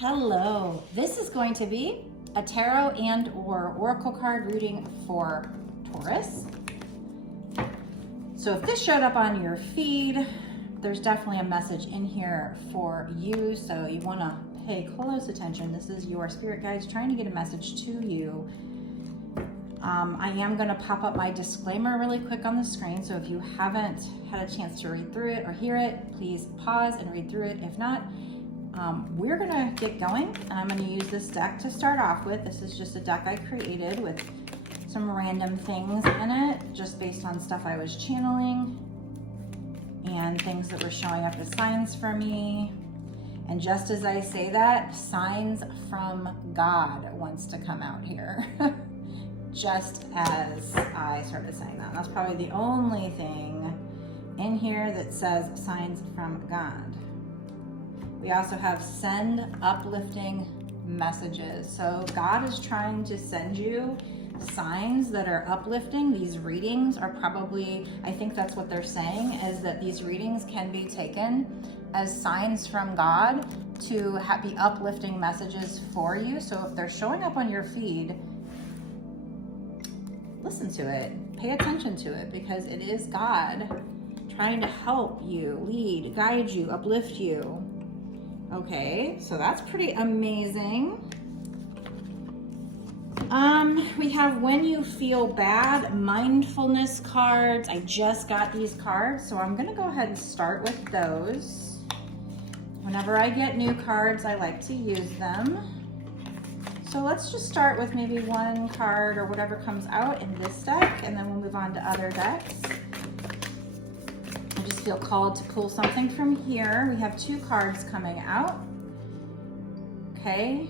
Hello, this is going to be a tarot and or oracle card reading for Taurus. So if this showed up on your feed, there's definitely a message in here for you. So you want to pay close attention. This is your spirit guides trying to get a message to you. I am going to pop up my disclaimer really quick on the screen. So if you haven't had a chance to read through it or hear it, please pause and read through it. If not, we're gonna get going, and I'm gonna use this deck to start off with. This is just a deck I created with some random things in it, just based on stuff I was channeling and things that were showing up as signs for me. And just as I say that, signs from God wants to come out here. Just as I started saying that. That's probably the only thing in here that says signs from God. We also have send uplifting messages. So God is trying to send you signs that are uplifting. These readings are probably, I think that's what they're saying, is that these readings can be taken as signs from God to be uplifting messages for you. So if they're showing up on your feed, listen to it, pay attention to it, because it is God trying to help you, lead, guide you, uplift you. Okay, so that's pretty amazing. We have when you feel bad, mindfulness cards. I just got these cards, so I'm gonna go ahead and start with those. Whenever I get new cards, I like to use them. So let's just start with maybe one card or whatever comes out in this deck, and then we'll move on to other decks. I just feel called to pull something from here. We have two cards coming out. Okay.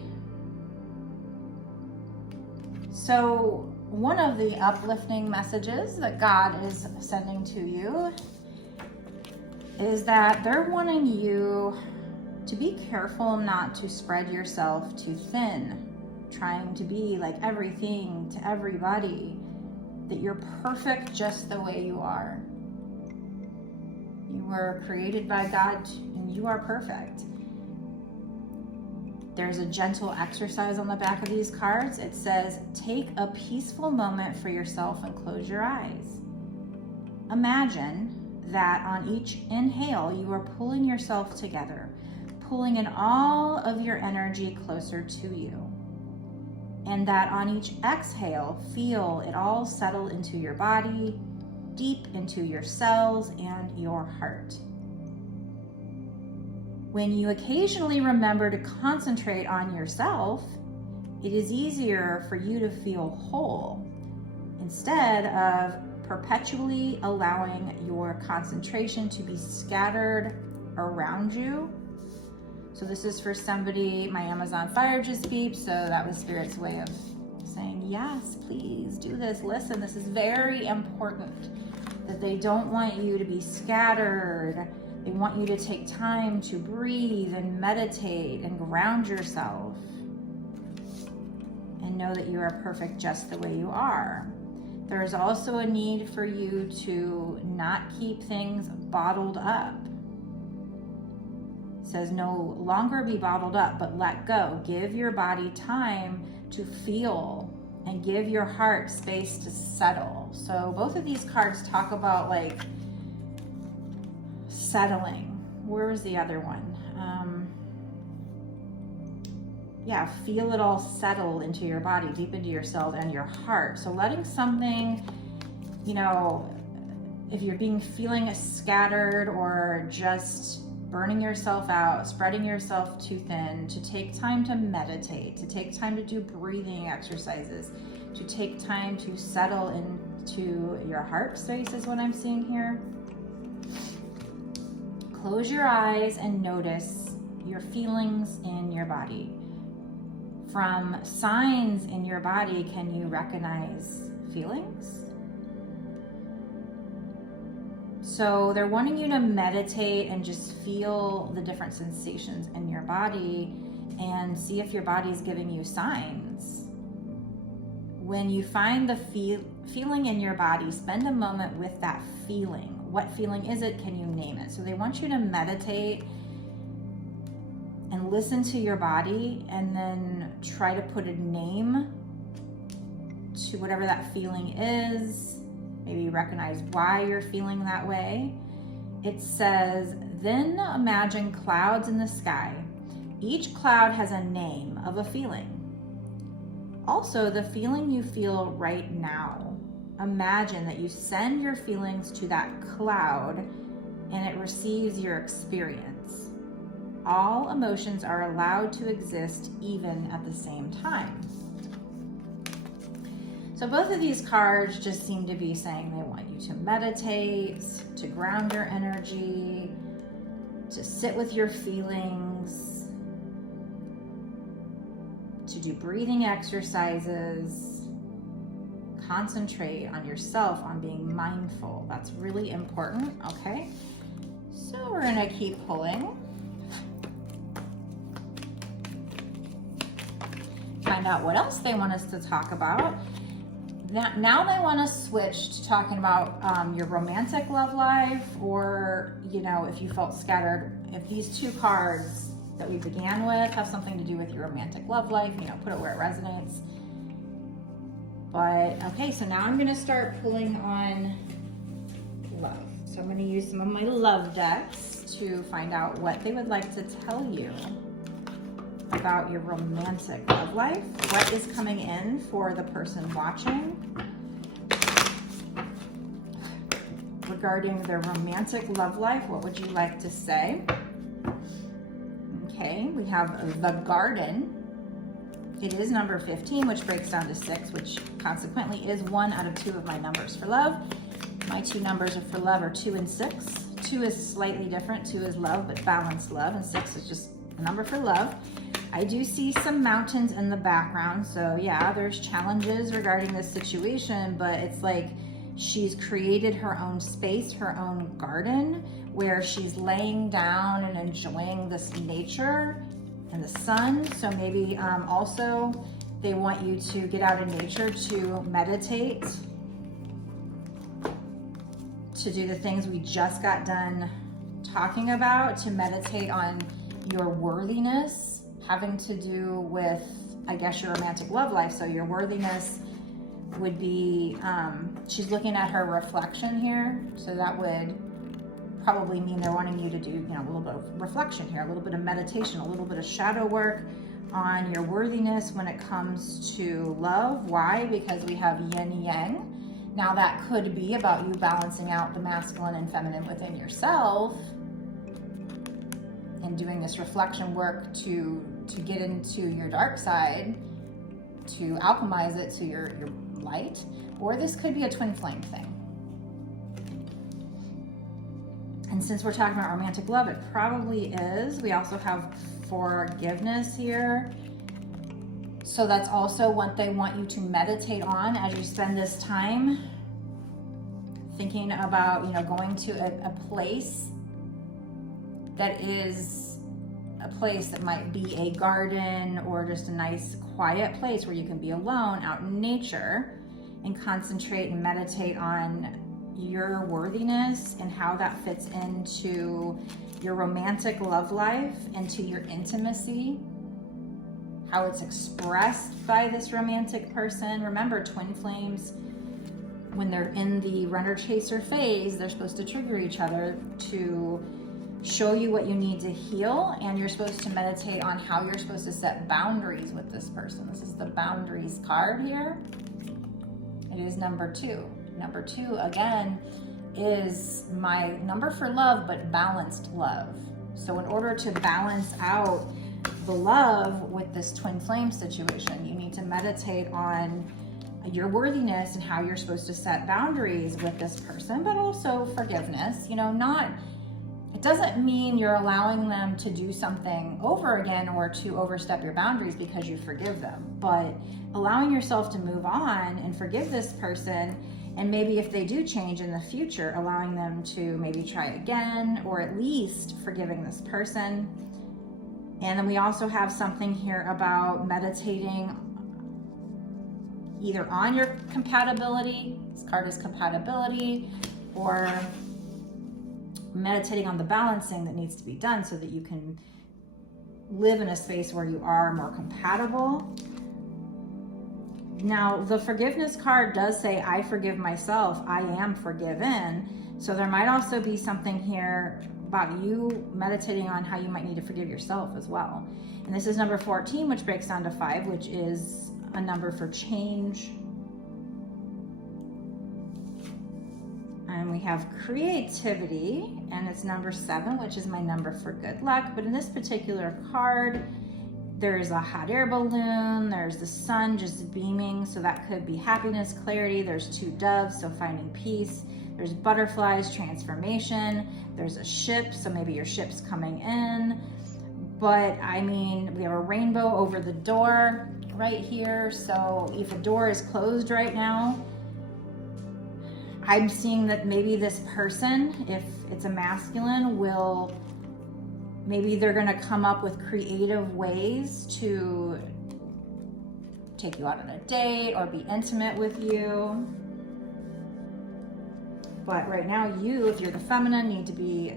So one of the uplifting messages that God is sending to you is that they're wanting you to be careful not to spread yourself too thin, trying to be like everything to everybody, that you're perfect just the way you are. You were created by God and you are perfect. There's a gentle exercise on the back of these cards. It says, take a peaceful moment for yourself and close your eyes. Imagine that on each inhale, you are pulling yourself together, pulling in all of your energy closer to you. And that on each exhale, feel it all settle into your body, deep into your cells and your heart. When you occasionally remember to concentrate on yourself, it is easier for you to feel whole instead of perpetually allowing your concentration to be scattered around you. So this is for somebody, my Amazon Fire just beeped, so that was Spirit's way of saying, yes, please do this. Listen, this is very important, that they don't want you to be scattered. They want you to take time to breathe and meditate and ground yourself and know that you are perfect just the way you are. There is also a need for you to not keep things bottled up. It says no longer be bottled up, but let go. Give your body time to feel and give your heart space to settle. So both of these cards talk about like settling. Where was the other one? Yeah, feel it all settle into your body, deep into your cells and your heart. So letting something, you know, if you're feeling scattered or just burning yourself out, spreading yourself too thin, to take time to meditate, to take time to do breathing exercises, to take time to settle into your heart space is what I'm seeing here. Close your eyes and notice your feelings in your body. From signs in your body, can you recognize feelings? So they're wanting you to meditate and just feel the different sensations in your body and see if your body's giving you signs. When you find the feeling in your body, spend a moment with that feeling. What feeling is it? Can you name it? So they want you to meditate and listen to your body, and then try to put a name to whatever that feeling is. Maybe recognize why you're feeling that way. It says, then imagine clouds in the sky. Each cloud has a name of a feeling. Also, the feeling you feel right now. Imagine that you send your feelings to that cloud and it receives your experience. All emotions are allowed to exist even at the same time. So both of these cards just seem to be saying they want you to meditate, to ground your energy, to sit with your feelings, to do breathing exercises, concentrate on yourself, on being mindful. That's really important, okay? So we're gonna keep pulling. Find out what else they want us to talk about. Now they want to switch to talking about your romantic love life, or, you know, if you felt scattered, if these two cards that we began with have something to do with your romantic love life, you know, put it where it resonates. But, okay, so now I'm going to start pulling on love. So I'm going to use some of my love decks to find out what they would like to tell you about your romantic love life. What is coming in for the person watching regarding their romantic love life? What would you like to say? Okay, we have the Garden. It is number 15, which breaks down to 6, which consequently is 1 out of 2 of my numbers for love. My 2 numbers for love are 2 and 6. 2 is slightly different. 2 is love, but balanced love, and 6 is just a number for love. I do see some mountains in the background, so yeah, there's challenges regarding this situation, but it's like she's created her own space, her own garden, where she's laying down and enjoying this nature and the sun. So maybe also they want you to get out in nature, to meditate, to do the things we just got done talking about, to meditate on your worthiness, having to do with, I guess, your romantic love life. So your worthiness would be, she's looking at her reflection here. So that would probably mean they're wanting you to do, you know, a little bit of reflection here, a little bit of meditation, a little bit of shadow work on your worthiness when it comes to love. Why? Because we have yin yang. Now that could be about you balancing out the masculine and feminine within yourself and doing this reflection work to get into your dark side, to alchemize it to your light. Or this could be a twin flame thing. And since we're talking about romantic love, it probably is. We also have forgiveness here. So that's also what they want you to meditate on as you spend this time thinking about, you know, going to a place that is a place that might be a garden or just a nice quiet place where you can be alone out in nature and concentrate and meditate on your worthiness and how that fits into your romantic love life, into your intimacy, how it's expressed by this romantic person. Remember, twin flames, when they're in the runner chaser phase, they're supposed to trigger each other to show you what you need to heal, and you're supposed to meditate on how you're supposed to set boundaries with this person. This is the boundaries card here. It is number 2. Number 2, again, is my number for love, but balanced love. So in order to balance out the love with this twin flame situation, you need to meditate on your worthiness and how you're supposed to set boundaries with this person, but also forgiveness. You know, it doesn't mean you're allowing them to do something over again or to overstep your boundaries because you forgive them, but allowing yourself to move on and forgive this person. And maybe if they do change in the future, allowing them to maybe try again, or at least forgiving this person. And then we also have something here about meditating either on your compatibility, this card is compatibility, or meditating on the balancing that needs to be done so that you can live in a space where you are more compatible. Now, the forgiveness card does say, I forgive myself, I am forgiven. So there might also be something here about you meditating on how you might need to forgive yourself as well. And this is number 14, which breaks down to 5, which is a number for change. And we have creativity, and it's number 7, which is my number for good luck. But in this particular card, there's a hot air balloon, there's the sun just beaming, so that could be happiness, clarity. There's 2 doves, so finding peace. There's butterflies, transformation. There's a ship, so maybe your ship's coming in. But I mean, we have a rainbow over the door right here. So if a door is closed right now, I'm seeing that maybe this person, if it's a masculine, maybe they're gonna come up with creative ways to take you out on a date or be intimate with you. But right now you, if you're the feminine, need to be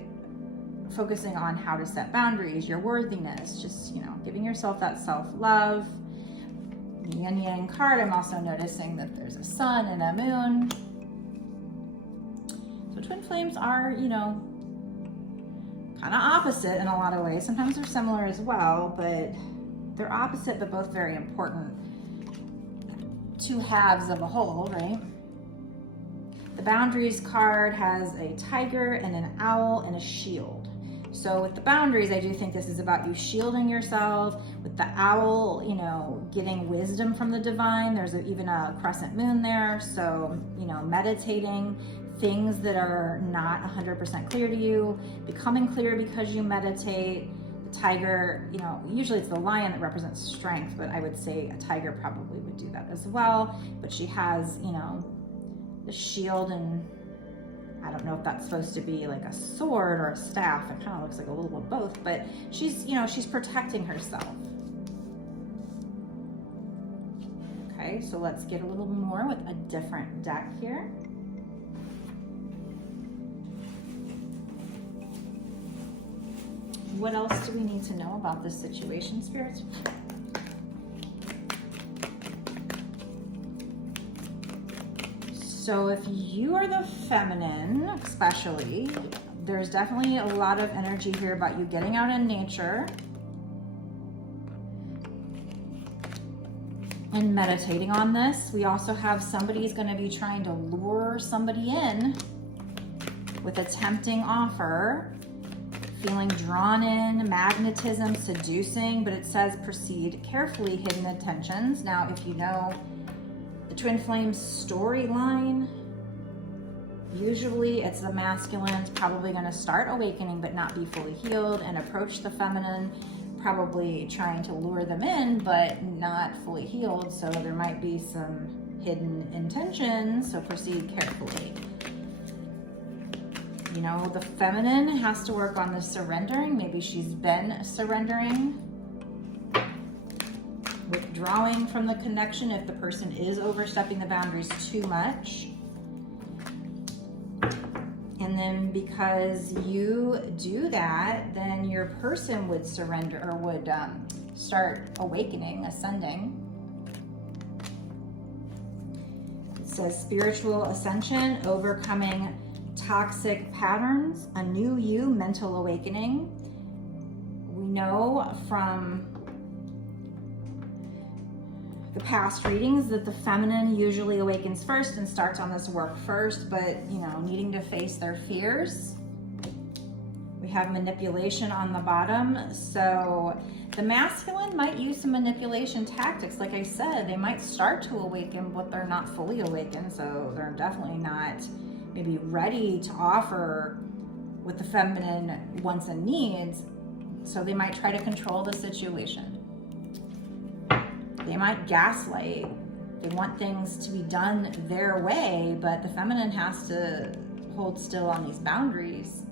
focusing on how to set boundaries, your worthiness, just, giving yourself that self-love. The yin yang card, I'm also noticing that there's a sun and a moon. So twin flames are, kind of opposite in a lot of ways. Sometimes they're similar as well, but they're opposite, but both very important. 2 halves of a whole, right? The boundaries card has a tiger and an owl and a shield. So with the boundaries, I do think this is about you shielding yourself. With the owl, getting wisdom from the divine. There's even a crescent moon there. So, meditating, things that are not 100% clear to you, becoming clear because you meditate. The tiger, usually it's the lion that represents strength, but I would say a tiger probably would do that as well. But she has, the shield, and I don't know if that's supposed to be like a sword or a staff. It kind of looks like a little of both, but she's, she's protecting herself. Okay, so let's get a little more with a different deck here. What else do we need to know about this situation, spirits? So if you are the feminine, especially, there's definitely a lot of energy here about you getting out in nature and meditating on this. We also have somebody's going to be trying to lure somebody in with a tempting offer, feeling drawn in, magnetism, seducing, but it says proceed carefully, hidden intentions. Now, if you know the twin flame storyline, usually it's the masculine's probably going to start awakening but not be fully healed and approach the feminine, probably trying to lure them in but not fully healed. So there might be some hidden intentions, so proceed carefully. The feminine has to work on the surrendering. Maybe she's been surrendering, withdrawing from the connection if the person is overstepping the boundaries too much. And then because you do that, then your person would surrender or would start awakening, ascending. It says spiritual ascension, overcoming toxic patterns, a new you, mental awakening. We know from the past readings that the feminine usually awakens first and starts on this work first, but needing to face their fears. We have manipulation on the bottom. So the masculine might use some manipulation tactics. Like I said, they might start to awaken, but they're not fully awakened. So they're definitely not maybe ready to offer what the feminine wants and needs. So they might try to control the situation. They might gaslight. They want things to be done their way, but the feminine has to hold still on these boundaries.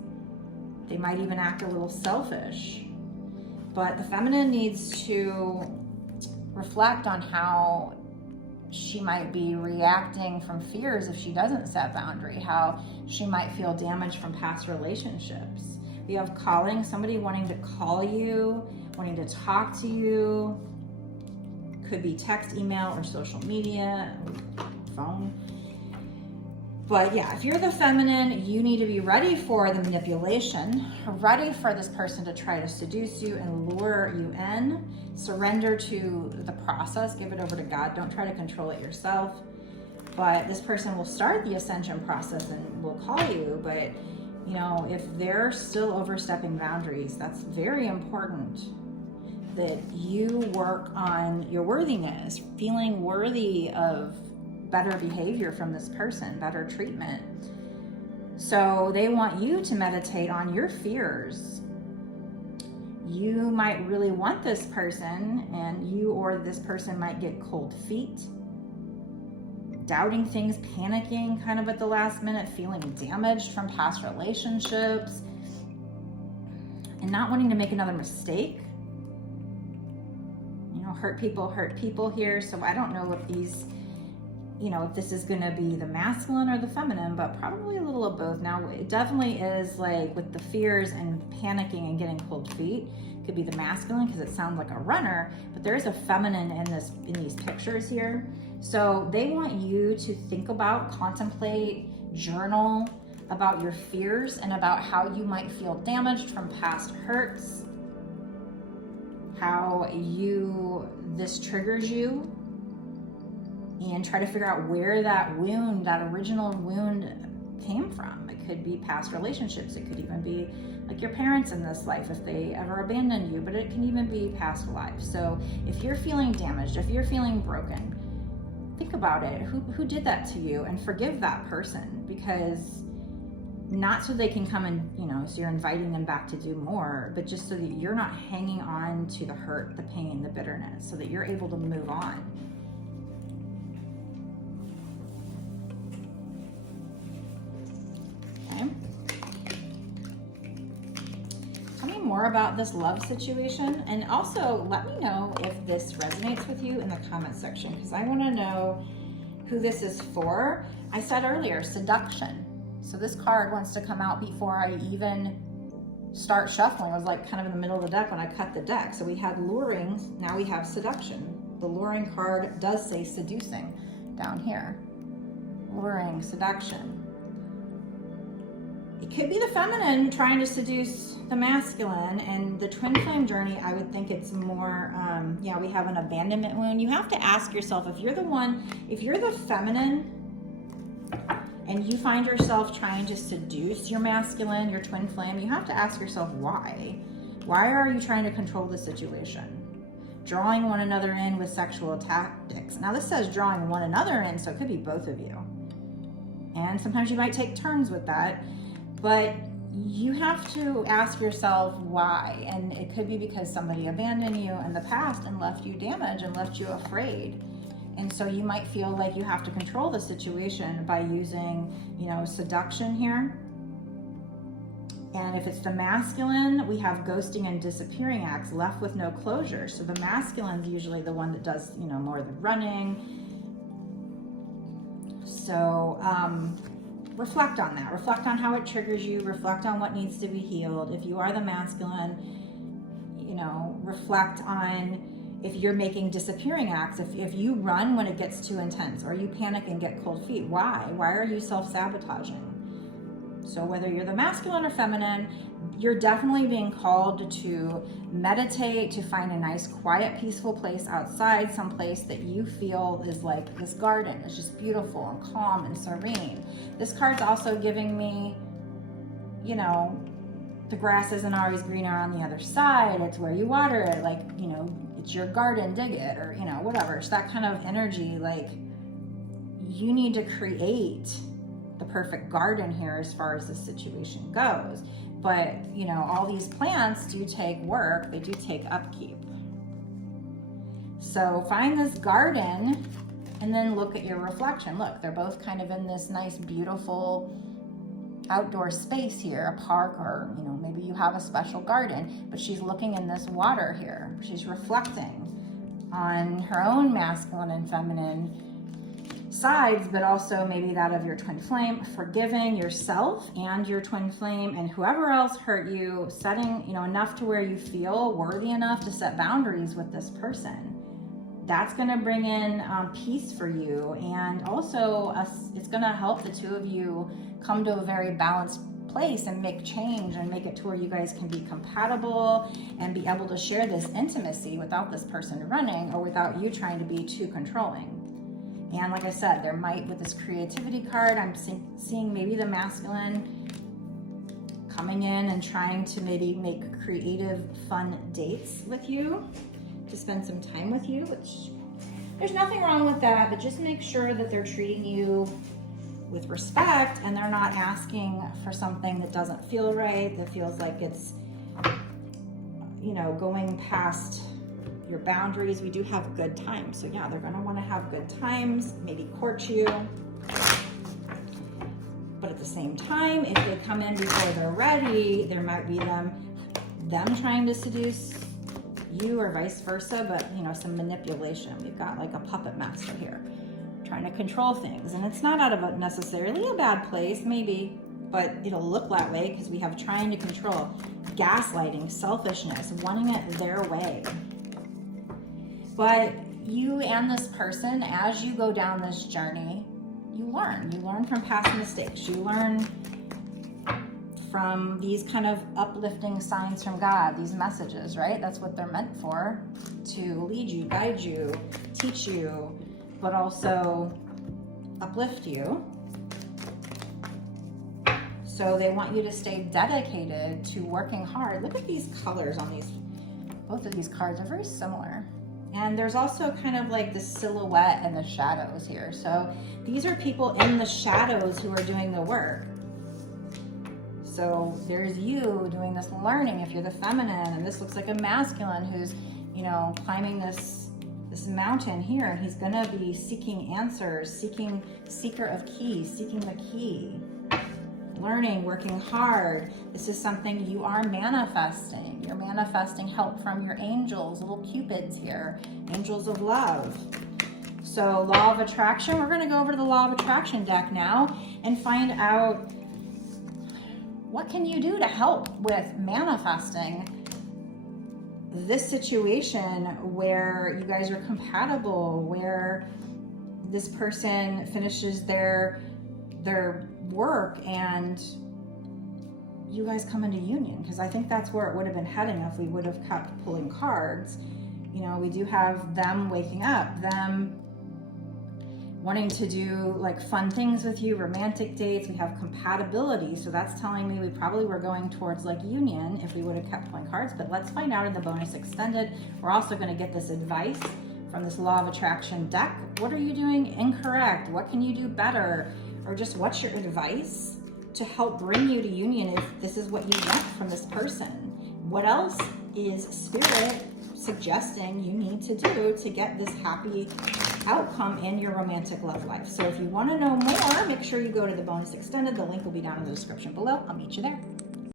They might even act a little selfish. But the feminine needs to reflect on how she might be reacting from fears if she doesn't set boundary, how she might feel damaged from past relationships. We have calling, somebody wanting to call you wanting to talk to you. Could be text, email, or social media, phone. But yeah, if you're the feminine, you need to be ready for the manipulation, ready for this person to try to seduce you and lure you in. Surrender to the process, give it over to God. Don't try to control it yourself. But this person will start the ascension process and will call you. But you know, if they're still overstepping boundaries, that's very important that you work on your worthiness, feeling worthy of better behavior from this person, better treatment. So they want you to meditate on your fears. You might really want this person, and you or this person might get cold feet, doubting things, panicking kind of at the last minute, feeling damaged from past relationships, and not wanting to make another mistake. You know, hurt people here. So I don't know if these, you know, if this is going to be the masculine or the feminine, but probably a little of both. Now, it definitely is like with the fears and panicking and getting cold feet, it could be the masculine because it sounds like a runner, but there is a feminine in these pictures here. So they want you to think about, contemplate, journal about your fears and about how you might feel damaged from past hurts, how this triggers you, and try to figure out where that wound, that original wound came from. It could be past relationships. It could even be like your parents in this life if they ever abandoned you, but it can even be past lives. So if you're feeling damaged, if you're feeling broken, think about it. Who did that to you? And forgive that person, because not so they can come and, you know, so you're inviting them back to do more, but just so that you're not hanging on to the hurt, the pain, the bitterness, so that you're able to move on. Tell me more about this love situation, and also let me know if this resonates with you in the comment section, because I want to know who this is for. I said earlier, seduction. So this card wants to come out before I even start shuffling. I was like kind of in the middle of the deck when I cut the deck. So we had luring, now we have seduction. The luring card does say seducing down here. Luring, seduction. It could be the feminine trying to seduce the masculine, and the twin flame journey, I would think it's more, yeah, we have an abandonment wound. You have to ask yourself, if you're the feminine and you find yourself trying to seduce your masculine, your twin flame, you have to ask yourself why. Why are you trying to control the situation? Drawing one another in with sexual tactics. Now this says drawing one another in, so it could be both of you. And sometimes you might take turns with that. But you have to ask yourself why. And it could be because somebody abandoned you in the past and left you damaged and left you afraid. And so you might feel like you have to control the situation by using, you know, seduction here. And if it's the masculine, we have ghosting and disappearing acts, left with no closure. So the masculine's usually the one that does, you know, more of the running. So, reflect on that. Reflect on how it triggers you. Reflect on what needs to be healed. If you are the masculine, you know, reflect on if you're making disappearing acts. If you run when it gets too intense, or you panic and get cold feet, why? Why are you self-sabotaging? So whether you're the masculine or feminine, you're definitely being called to meditate, to find a nice, quiet, peaceful place outside, some place that you feel is like this garden. It's just beautiful and calm and serene. This card's also giving me, you know, the grass isn't always greener on the other side. It's where you water it. Like, you know, it's your garden, dig it, or, you know, whatever. It's that kind of energy. Like, you need to create the perfect garden here as far as the situation goes. But, you know, all these plants do take work. They do take upkeep. So find this garden and then look at your reflection. Look, they're both kind of in this nice, beautiful outdoor space here, a park, or, you know, maybe you have a special garden, but she's looking in this water here. She's reflecting on her own masculine and feminine sides, but also maybe that of your twin flame, forgiving yourself and your twin flame and whoever else hurt you, setting, you know, enough to where you feel worthy enough to set boundaries with this person. That's going to bring in peace for you, and also it's going to help the two of you come to a very balanced place and make change and make it to where you guys can be compatible and be able to share this intimacy without this person running or without you trying to be too controlling. And like I said, there might, with this creativity card, I'm seeing maybe the masculine coming in and trying to maybe make creative, fun dates with you, to spend some time with you, which there's nothing wrong with that, but just make sure that they're treating you with respect and they're not asking for something that doesn't feel right, that feels like it's, you know, going past your boundaries. We do have good times. So yeah, they're gonna wanna have good times, maybe court you. But at the same time, if they come in before they're ready, there might be them trying to seduce you or vice versa, but you know, some manipulation. We've got like a puppet master here trying to control things, and it's not out of necessarily a bad place, maybe, but it'll look that way because we have trying to control, gaslighting, selfishness, wanting it their way. But you and this person, as you go down this journey, you learn from past mistakes, you learn from these kind of uplifting signs from God, these messages, right? That's what they're meant for, to lead you, guide you, teach you, but also uplift you. So they want you to stay dedicated to working hard. Look at these colors on these, both of these cards are very similar. And there's also kind of like the silhouette and the shadows here. So these are people in the shadows who are doing the work. So there's you doing this learning if you're the feminine, and this looks like a masculine who's, you know, climbing this mountain here, and he's gonna be seeking answers, seeker of keys, seeking the key, learning, working hard. This is something you are manifesting. You're manifesting help from your angels, little cupids here, angels of love. So law of attraction, we're gonna go over to the law of attraction deck now and find out what can you do to help with manifesting this situation where you guys are compatible, where this person finishes their work and you guys come into union, because I think that's where it would have been heading if we would have kept pulling cards. You know, we do have them waking up, them wanting to do like fun things with you, romantic dates. We have compatibility, so that's telling me we probably were going towards like union if we would have kept pulling cards. But let's find out in the bonus extended. We're also going to get this advice from this law of attraction deck. What are you doing incorrect? What can you do better? Or just what's your advice to help bring you to union if this is what you want from this person? What else is Spirit suggesting you need to do to get this happy outcome in your romantic love life? So if you want to know more, make sure you go to the bonus extended. The link will be down in the description below. I'll meet you there.